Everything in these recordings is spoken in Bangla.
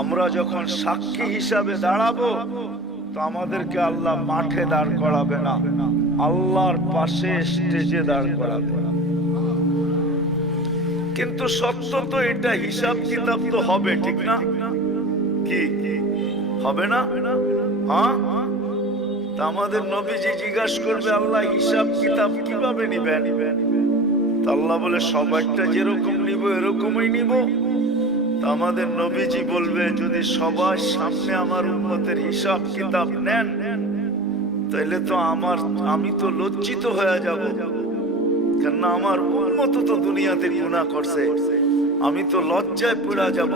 আমরা যখন সাক্ষী হিসাবে দাঁড়াবো, তো আমাদেরকে আল্লাহ মাঠে দাঁড় করাবে না, আল্লাহর পাশে স্টেজে দাঁড় করাবে। কিন্তু সত্য তো এটা, হিসাব কিতাব তো হবে, ঠিক না? কি? হবে না? হ্যাঁ? আমাদের নবীজি জিজ্ঞাসা করবে, আল্লাহ হিসাব কিতাব কীভাবে নিবেন? তা আল্লাহ বলে সবাইটা যেরকম নিব, এরকমই নিব। আমাদের নবীজি বলবে, যদি সবার সামনে আমার উন্মতের হিসাব কিতাব নেন তাহলে তো আমার, আমি তো লজ্জিত হয়ে যাব। কেননা আমার উন্মত তো দুনিয়াতে গুণা করছে। আমি তো লজ্জায় পড়া যাব।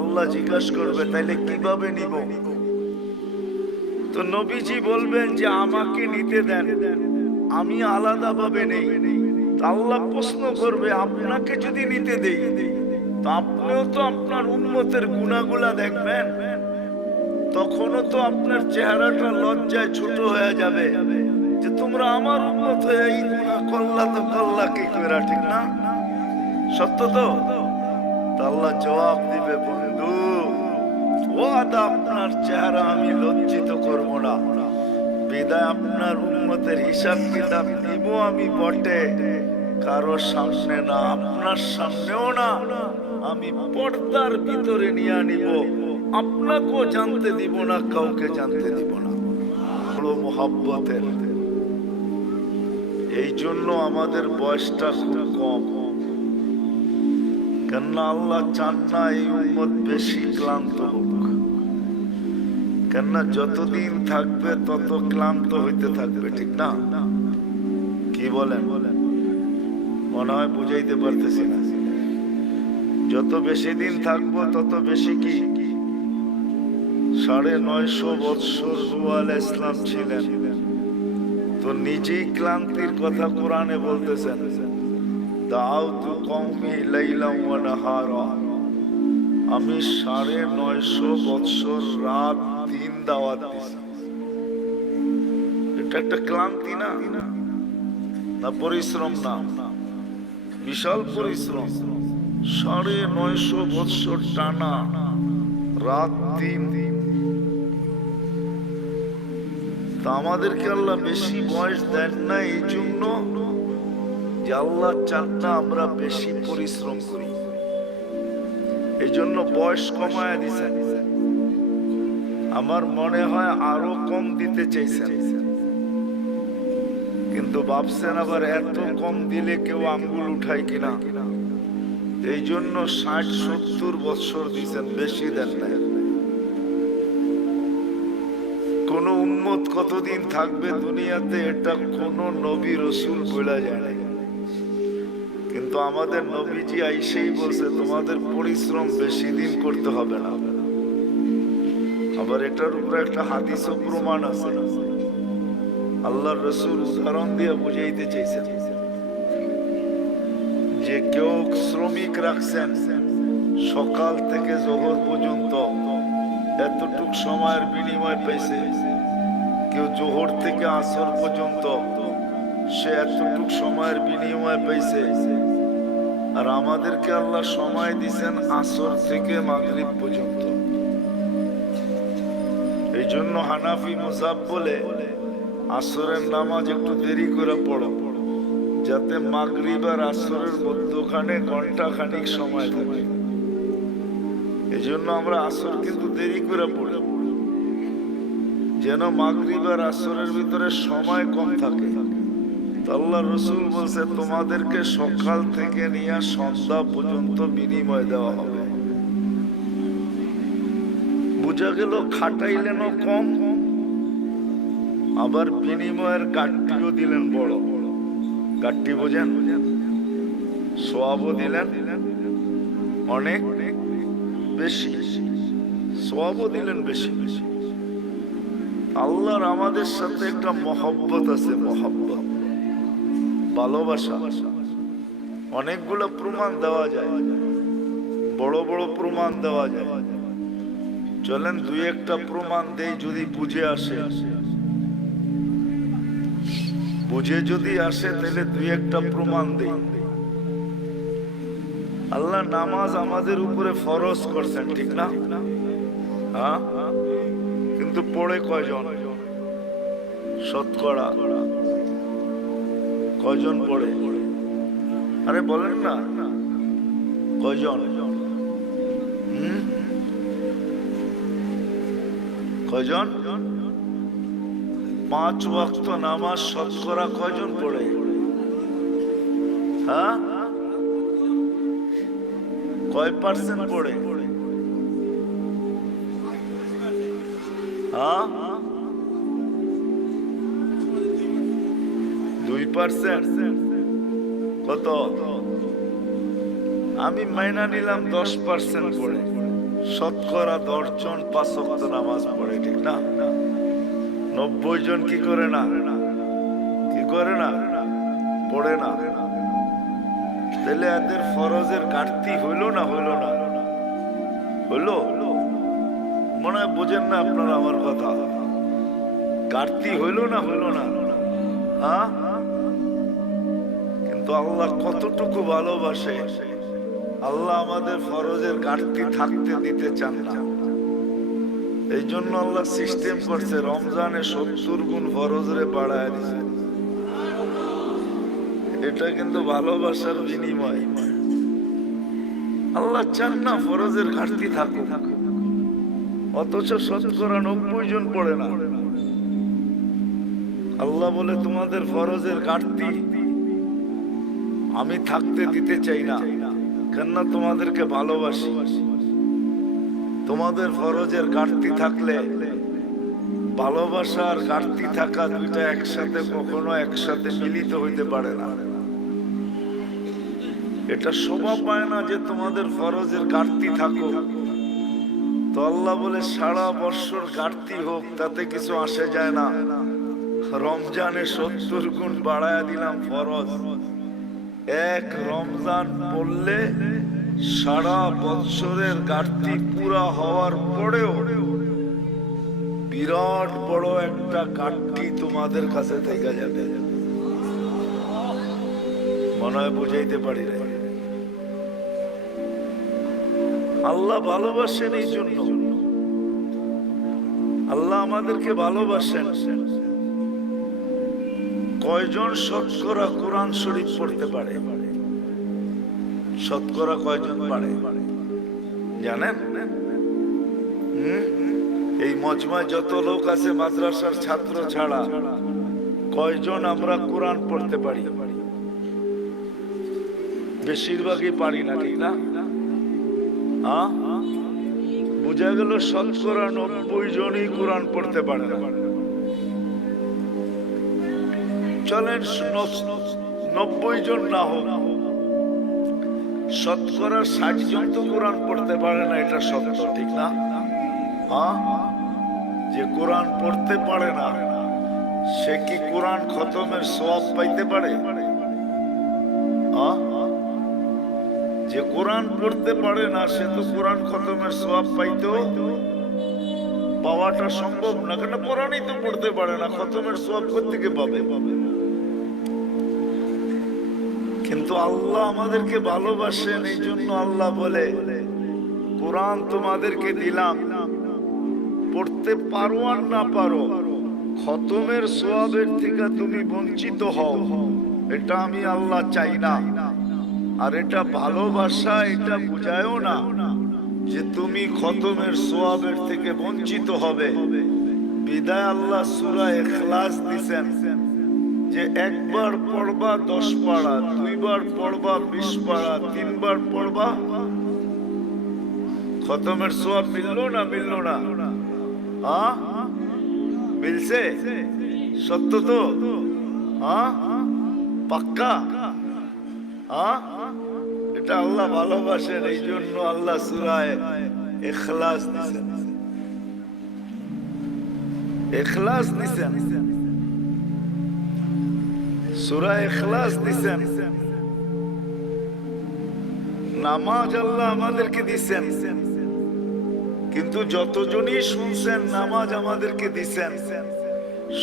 আল্লাহ জিজ্ঞাসা করবে, তাইলে কীভাবে নিব? তো নবীজি বলবেন যে, আমাকে নিতে দেন। আমি আলাদা ভাবে নেই আল্লাহ প্রশ্ন করবে, আপনাকে যদি নিতে দেই তো আপনিও তো আপনার উন্মতের গুণাগুলা দেখবেন। তখনও তো আপনার চেহারাটা লজ্জায় ছোট হয়ে যাবে যে তোমরা আমার উন্মত হয়ে এই গুণা করলা তো করলা কি করে ঠিক না? সত্য তো আল্লাহ জবাব দিবে, বন্ধু, ওয়াদা আপনার চেহারা আমি লজ্জিত করব না। বিদায় আপনার উন্মতের হিসাব কিতাব নিব আমি বটে। কারও সামনে না, আপনার সামনেও না। আমি পর্দার ভিতরে নিয়ে নিব আপনাকেও জানতে দিব না, কাউকে জানতে দিব না। বড় মোহাব্বতের। এই জন্য আমাদের বয়সটা খুব কম। কেননা আল্লাহ চান না এই উম্মত বেশি ক্লান্ত হোক। কেননা যতদিন থাকবে তত ক্লান্ত হইতে থাকবে, ঠিক না? কি বলেন? মনে হয় বুঝাইতে পারতেছি না। যত বেশি দিন থাকব, তত বেশি কি? সাড়ে নয়শো বৎসর রুয়াল ইসলাম ছিলেন। তো নিজেই ক্লান্তির কথা কোরআনে বলতেছেন দাউতু কওমি লাইলাম ওয়া নাহারা। আমি সাড়ে নয়শো বৎসর রাত দিন দাওয়াত দিছি। এটা একটা ক্লান্তি না? না পরিশ্রম না? বিশাল পরিশ্রম। সাড়ে নয়শো বৎসর টানা রাত দিন তা আমাদেরকে আল্লাহ বেশি বয়স দেন না, এই জন্য যে আল্লাহ চান না আমরা বেশি পরিশ্রম করি। এই জন্য বয়স কমায় দিছেন। আমার মনে হয় আরও কম দিতে চাইছেন। কিন্তু ভাবছেন আবার এত কম দিলে কেউ আঙ্গুল উঠায় কিনা? এই জন্য ষাট, সত্তর বছর দিছেন বেশি দেন না কোন উন্মত কতদিন থাকবে দুনিয়াতে, এটা কোন নবী রসুল বলা যায় না। কিন্তু আমাদের নবীজি আইসেই বলছে, তোমাদের পরিশ্রম বেশি দিন করতে হবে না। আবার এটার উপরে একটা হাদিসও প্রমাণ আছে। আল্লাহ রসুল উদাহরণ দিয়ে বুঝাইতে চাইছেন। যে কেউ শ্রমিক রাখছেন। সকাল থেকে জোহর পর্যন্ত এতটুক সময়ের বিনিময় পাইছে কেউ জোহর থেকে আসর পর্যন্ত সে এতটুক সময়ের বিনিময় পাইছে আর আমাদেরকে আল্লাহ সময় দিছেন আসর থেকে মাগরিব পর্যন্ত। এই জন্য হানাফি মুসাব বলে, আসরের নামাজ একটু দেরি করে পড়ো। যাতে মাগরিব আর আসরের মধ্যখানে ঘণ্টা খানিক সময় থাকে। এই জন্য আমরা আসর কিন্তু দেরি করে পড়ি। যেন মাগরিব আর আসরের ভিতরে সময় কম থাকে। আল্লাহ রসুল বলছে, তোমাদেরকে সকাল থেকে নিয়ে সন্ধ্যা পর্যন্ত বিনিময় দেওয়া হবে। বোঝা গেল খাটাইলেনও কম, আবার বিনিময়ের গাঠটিও দিলেন বড়। গাঠটি বোঝেন? সোয়াবও দিলেন? অনেক? বেশি। সোয়াবও দিলেন বেশি। বেশি আল্লাহর আমাদের সাথে একটা মহব্বত আছে, মহব্বত। ভালোবাসা। অনেকগুলো প্রমাণ দেওয়া যায়। বড় বড় প্রমাণ দেওয়া যায়। চলেন দুই একটা প্রমাণ দেই যদি বুঝে আসে আসে। বুঝে যদি আসে, তাহলে দুই একটা প্রমাণ দেই। আল্লাহ নামাজ আমাদের উপরে ফরজ করছেন, ঠিক না? হ্যাঁ? কিন্তু পড়ে কয়জন? শতকরা। কয়জন পড়ে? আরে বলেন না। কয়জন? কয়জন? পাঁচ ওয়াক্ত নামাজ শতকরা কয়জন পড়ে? হ্যাঁ? কয় পার্সেন্ট পড়ে? হ্যাঁ? দুই পার্সেন্ট? কত? আমি মাইনা নিলাম দশ পার্সেন্ট পড়ে। শতকরা দশজন পাঁচ নামাজ পড়ে, ঠিক না? নব্বই জন কি করে না? কি করে না? পড়ে না। তাহলে এদের ফরজের ঘাটতি হইল না হইল না? হইল? মনে হয় বোঝেন না আপনারা আমার কথা। ঘাটতি হইল না হইল না? হ্যাঁ? কিন্তু আল্লাহ কতটুকু ভালোবাসে? আল্লাহ আমাদের ফরজের ঘাটতি থাকতে দিতে চান না। এই জন্য আল্লাহ সিস্টেম করছে, রমজানে সত্তর গুণ ফরজরে বাড়ায় দিছে। এটা কিন্তু ভালোবাসার বিনিময়। আল্লাহ চান না ফরজের ঘাটতি থাকুক। অথচ শতকরা নব্বই জন পড়ে না। আল্লাহ বলে, তোমাদের ফরজের ঘাটতি আমি থাকতে দিতে চাই না। কেননা তোমাদেরকে ভালোবাসি। তোমাদের ফরজের ঘাটতি থাকলে, ভালোবাসার ঘাটতি থাকা দুইটা একসাথে কখনো একসাথে মিলিত হইতে পারে না। এটা শোভা পায় না যে তোমাদের ফরজের ঘাটতি থাকুক। তো আল্লাহ বলে, সারা বৎসর ঘাটতি হোক, তাতে কিছু আসে যায় না। রমজানে সত্তর গুণ বাড়ায় দিলাম ফরজ। এক রমজান পড়লে সারা বৎসরের ঘাটতি পুরা হওয়ার পরেও বিরাট বড় একটা ঘাটতি তোমাদের কাছে থেকে যাবে। মনে হয় বুঝাইতে পারি আল্লাহ ভালোবাসেন এই জন্য। আল্লাহ আমাদেরকে ভালোবাসেন। কয়জন শতকরা কোরআন শরীফ পড়তে পারে? শতকরা কয়জন পারে? জানেন? এই মজমায় যত লোক আছে, মাদ্রাসার ছাত্র ছাড়া কয়জন আমরা কোরআন পড়তে পারি? বেশিরভাগই পারি না, ঠিক না? বোঝা গেল শতকরা নব্বই জনই কোরআন পড়তে পারে না। চলেন, নব্বই জন না হোক শতকরা ষাট জন কোরআন পড়তে পারে না, এটা সত্য, ঠিক না? হ্যাঁ? যে কোরআন পড়তে পারে না, সে কি কোরআন খতমের সওয়াব পাইতে পারে? হ্যাঁ? যে কোরআন পড়তে পারে না, সে তো কোরআন খতমের সওয়াব পাইতো পাওয়াটা সম্ভব না, কেন কোরআনই তো পড়তে পারে না, খতমের সওয়াব থেকে পাবে? কিন্তু আল্লাহ আমাদেরকে ভালোবাসেন এই জন্য আল্লাহ বলে, কোরআন তোমাদেরকে দিলাম। পড়তে পারো আর না পারো, খতমের সোয়াবের থেকে তুমি বঞ্চিত হও। এটা আমি আল্লাহ চাই না। আর এটা ভালোবাসা, এটা বুঝায়ও না যে তুমি খতমের সোয়াবের থেকে বঞ্চিত হবে। বিদায় আল্লাহ সুরা এখলাস দিছেন। যে একবার পড়বা দশ পাড়া, দুইবার পড়বা বিশ পাড়া, তিনবার পড়বা, খতমের সোয়াব মিললো না মিললো না? মিলছে? সত্য তো? পাক্কা? এটা আল্লাহ ভালোবাসেন এই জন্য আল্লাহ সুরায় এখলাস দিছেন। এখলাস দিছেন? সুরা এখলাস দিছেন। নামাজ আল্লাহ আমাদেরকে দিছেন। কিন্তু যতজনই শুনছেন, নামাজ আমাদেরকে দিছেন।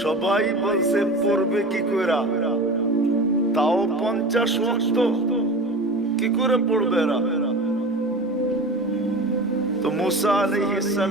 সবাই বলছে, পড়বে কি কইরা? তাও পঞ্চাশ ওয়াক্ত। কি করে পড়বে তো মুসা সালাম